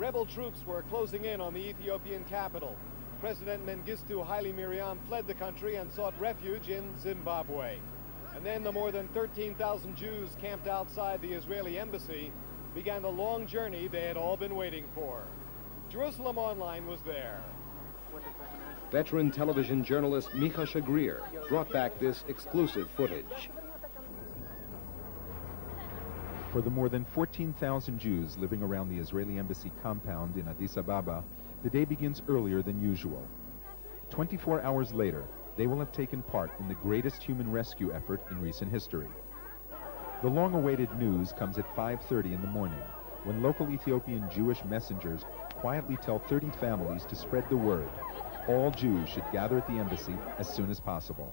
Rebel troops were closing in on the Ethiopian capital. President Mengistu Haile Mariam fled the country and sought refuge in Zimbabwe. And then the more than 13,000 Jews camped outside the Israeli embassy began the long journey they had all been waiting for. Jerusalem Online was there. Veteran television journalist Micha Shagrir brought back this exclusive footage. For the more than 14,000 Jews living around the Israeli embassy compound in Addis Ababa, the day begins earlier than usual. 24 hours later, they will have taken part in the greatest human rescue effort in recent history. The long-awaited news comes at 5:30 in the morning, when local Ethiopian Jewish messengers quietly tell 30 families to spread the word. All Jews should gather at the embassy as soon as possible.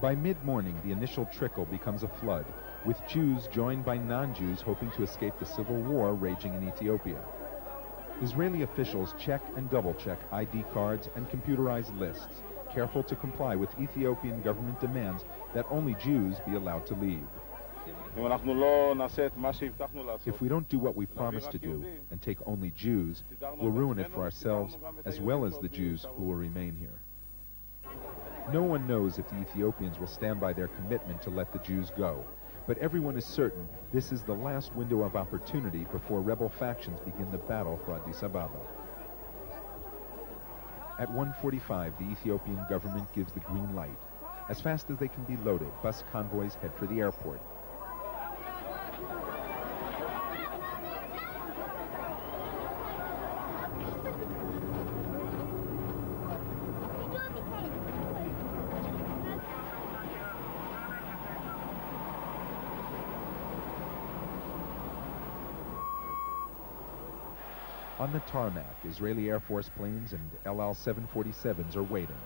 By mid-morning, the initial trickle becomes a flood, with Jews joined by non-Jews hoping to escape the civil war raging in Ethiopia. Israeli officials check and double-check ID cards and computerized lists, careful to comply with Ethiopian government demands that only Jews be allowed to leave. If we don't do what we promised to do and take only Jews, we'll ruin it for ourselves as well as the Jews who will remain here. No one knows if the Ethiopians will stand by their commitment to let the Jews go, but everyone is certain this is the last window of opportunity before rebel factions begin the battle for Addis Ababa. At 1:45, the Ethiopian government gives the green light. As fast as they can be loaded, bus convoys head for the airport. On the tarmac, Israeli Air Force planes and El Al 747s are waiting.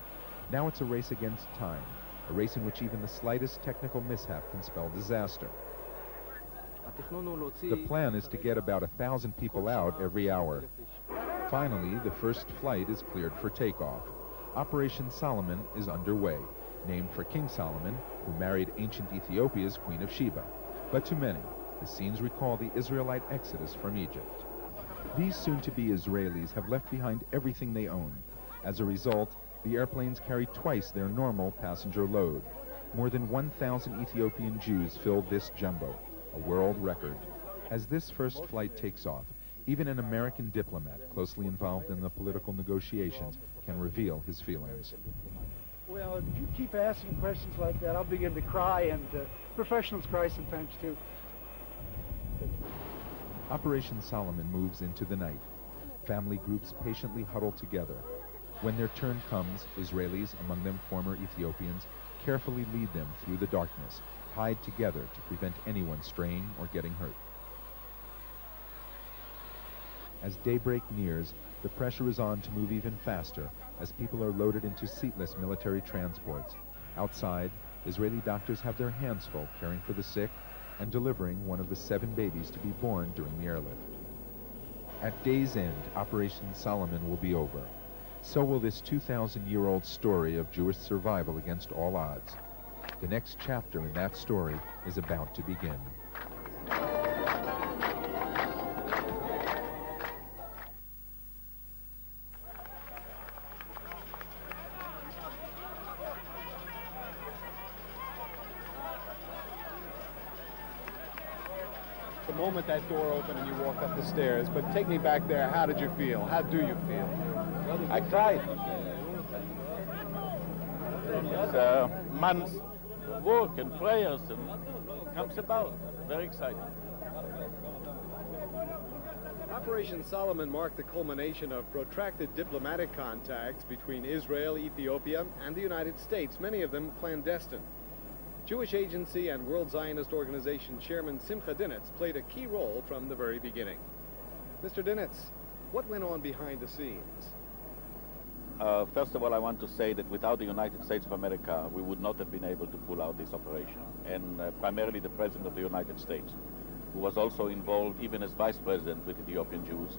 Now it's a race against time, a race in which even the slightest technical mishap can spell disaster. The plan is to get about 1,000 people out every hour. Finally, the first flight is cleared for takeoff. Operation Solomon is underway, named for King Solomon, who married ancient Ethiopia's Queen of Sheba. But to many, the scenes recall the Israelite exodus from Egypt. These soon-to-be Israelis have left behind everything they own. As a result, the airplanes carry twice their normal passenger load. More than 1,000 Ethiopian Jews filled this jumbo, a world record. As this first flight takes off, even an American diplomat closely involved in the political negotiations can reveal his feelings. Well, if you keep asking questions like that, I'll begin to cry, and professionals cry sometimes too. Operation Solomon moves into the night. Family groups patiently huddle together. When their turn comes, Israelis, among them former Ethiopians, carefully lead them through the darkness, tied together to prevent anyone straying or getting hurt. As daybreak nears, the pressure is on to move even faster as people are loaded into seatless military transports. Outside, Israeli doctors have their hands full caring for the sick and delivering one of the 7 babies to be born during the airlift. At day's end, Operation Solomon will be over. So will this 2,000-year-old story of Jewish survival against all odds. The next chapter in that story is about to begin. The moment that door opened and you walked up the stairs, but take me back there, how did you feel? How do you feel? I cried. It's months of work and prayers and comes about. Very exciting. Operation Solomon marked the culmination of protracted diplomatic contacts between Israel, Ethiopia, and the United States, many of them clandestine. Jewish Agency and World Zionist Organization Chairman Simcha Dinitz played a key role from the very beginning. Mr. Dinitz, what went on behind the scenes? First of all, I want to say that without the United States of America, we would not have been able to pull out this operation. And primarily the President of the United States, who was also involved even as Vice President with Ethiopian Jews,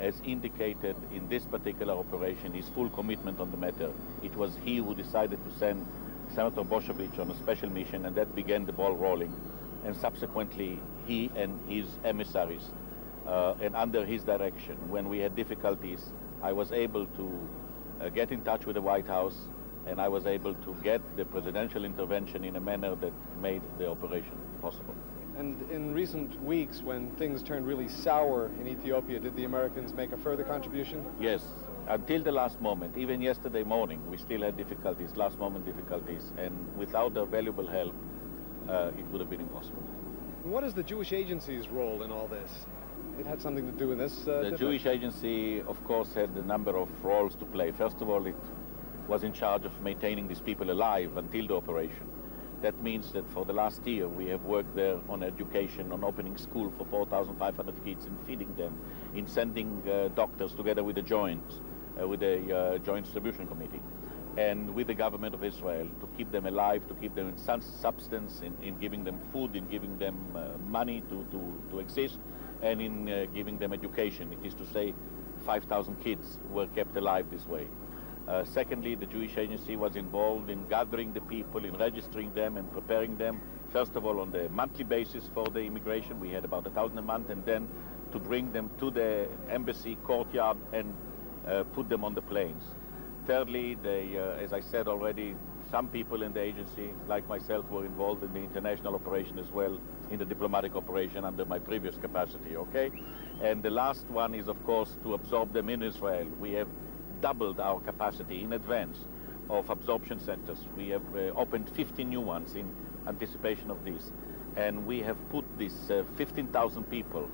has indicated in this particular operation his full commitment on the matter. It was he who decided to send Senator Boshevich on a special mission, and that began the ball rolling. And subsequently, he and his emissaries and under his direction, when we had difficulties, I was able to get in touch with the White House, and I was able to get the presidential intervention in a manner that made the operation possible. And in recent weeks, when things turned really sour in Ethiopia, did the Americans make a further contribution? Yes, until the last moment. Even yesterday morning, we still had difficulties, last moment difficulties, and without their valuable help, it would have been impossible. What is the Jewish Agency's role in all this? It had something to do in this. The Jewish Agency, of course, had a number of roles to play. First of all, it was in charge of maintaining these people alive until the operation. That means that for the last year, we have worked there on education, on opening school for 4,500 kids, in feeding them, in sending doctors together with the Joint Distribution Committee, and with the government of Israel to keep them alive, to keep them in some substance, in giving them food, in giving them money to exist, and in giving them education. It is to say 5,000 kids were kept alive this way. Secondly, the Jewish Agency was involved in gathering the people, in registering them and preparing them, first of all on the monthly basis for the immigration. We had about 1,000 a month, and then to bring them to the embassy courtyard and put them on the planes. Thirdly, as I said already, some people in the agency, like myself, were involved in the international operation as well, in the diplomatic operation under my previous capacity, okay? And the last one is, of course, to absorb them in Israel. We have doubled our capacity in advance of absorption centers. We have opened 50 new ones in anticipation of this. And we have put these 15,000 people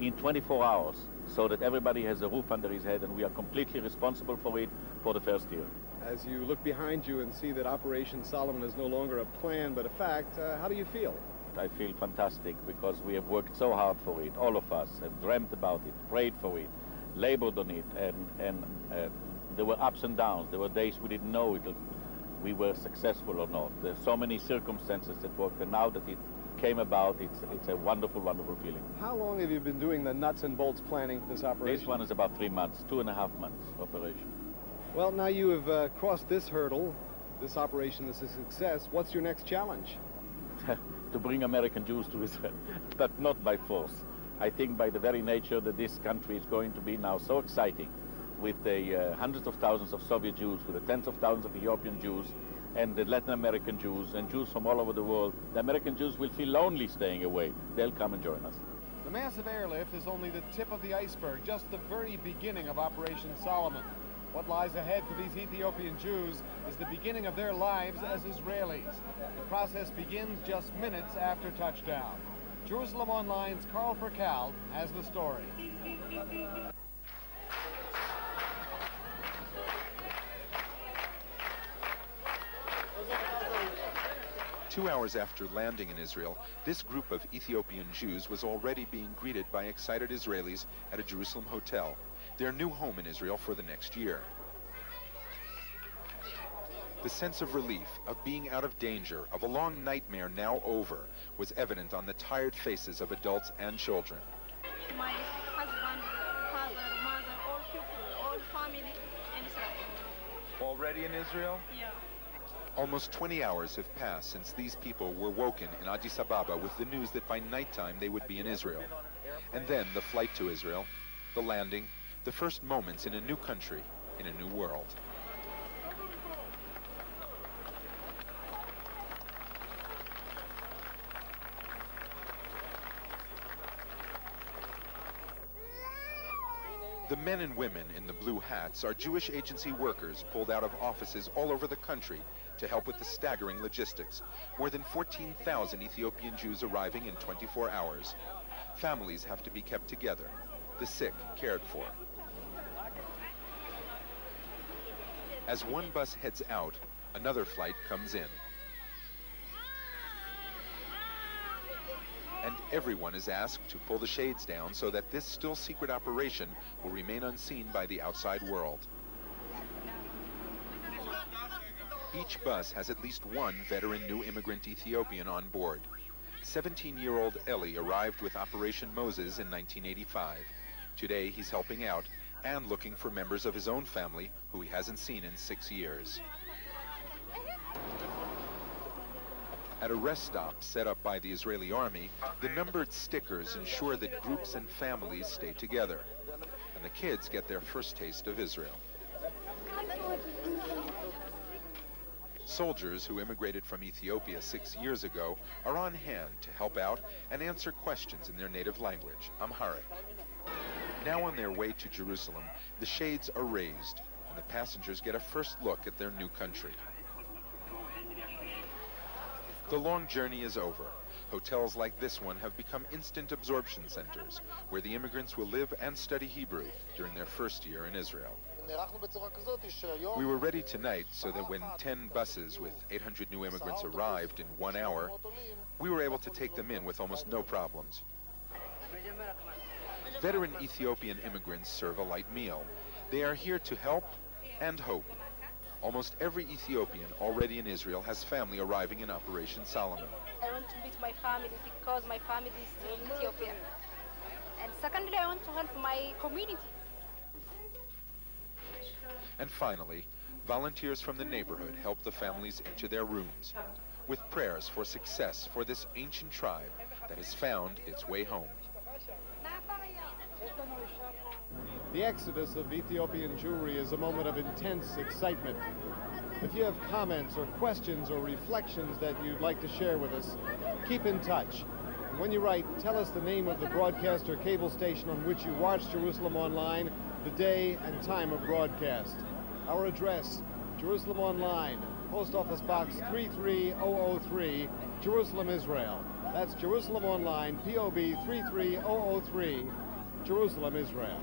in 24 hours so that everybody has a roof under his head, and we are completely responsible for it for the first year. As you look behind you and see that Operation Solomon is no longer a plan but a fact, how do you feel? I feel fantastic because we have worked so hard for it. All of us have dreamt about it, prayed for it, labored on it, and there were ups and downs. There were days we didn't know if we were successful or not. There's so many circumstances that worked, and now that it came about, it's a wonderful, wonderful feeling. How long have you been doing the nuts and bolts planning for this operation? This one is about 3 months, 2.5 months operation. Well, now you have crossed this hurdle. This operation is a success. What's your next challenge? To bring American Jews to Israel, but not by force. I think by the very nature that this country is going to be now so exciting, with the hundreds of thousands of Soviet Jews, with the tens of thousands of Ethiopian Jews, and the Latin American Jews, and Jews from all over the world. The American Jews will feel lonely staying away. They'll come and join us. The massive airlift is only the tip of the iceberg, just the very beginning of Operation Solomon. What lies ahead for these Ethiopian Jews is the beginning of their lives as Israelis. The process begins just minutes after touchdown. Jerusalem Online's Carl Percal has the story. 2 hours after landing in Israel, this group of Ethiopian Jews was already being greeted by excited Israelis at a Jerusalem hotel, their new home in Israel for the next year. The sense of relief, of being out of danger, of a long nightmare now over, was evident on the tired faces of adults and children. My husband, father, mother, all people, all family in Israel. Already in Israel? Yeah. Almost 20 hours have passed since these people were woken in Addis Ababa with the news that by nighttime they would be in Israel. And then the flight to Israel, the landing, the first moments in a new country, in a new world. The men and women in the blue hats are Jewish agency workers pulled out of offices all over the country to help with the staggering logistics. More than 14,000 Ethiopian Jews arriving in 24 hours. Families have to be kept together, the sick cared for. As one bus heads out, another flight comes in. And everyone is asked to pull the shades down so that this still secret operation will remain unseen by the outside world. Each bus has at least one veteran new immigrant Ethiopian on board. 17-year-old Eli arrived with Operation Moses in 1985. Today he's helping out and looking for members of his own family who he hasn't seen in 6 years. At a rest stop set up by the Israeli army, the numbered stickers ensure that groups and families stay together. And the kids get their first taste of Israel. Soldiers who immigrated from Ethiopia 6 years ago are on hand to help out and answer questions in their native language, Amharic. Now on their way to Jerusalem, the shades are raised, and the passengers get a first look at their new country. The long journey is over. Hotels like this one have become instant absorption centers, where the immigrants will live and study Hebrew during their first year in Israel. We were ready tonight so that when 10 buses with 800 new immigrants arrived in 1 hour, we were able to take them in with almost no problems. Veteran Ethiopian immigrants serve a light meal. They are here to help and hope. Almost every Ethiopian already in Israel has family arriving in Operation Solomon. I want to meet my family because my family is in Ethiopia. And secondly, I want to help my community. And finally, volunteers from the neighborhood help the families into their rooms, with prayers for success for this ancient tribe that has found its way home. The exodus of Ethiopian Jewry is a moment of intense excitement. If you have comments or questions or reflections that you'd like to share with us, keep in touch. And when you write, tell us the name of the broadcast or cable station on which you watch Jerusalem Online, the day and time of broadcast. Our address, Jerusalem Online, Post Office Box 33003, Jerusalem, Israel. That's Jerusalem Online, P.O.B. 33003, Jerusalem, Israel.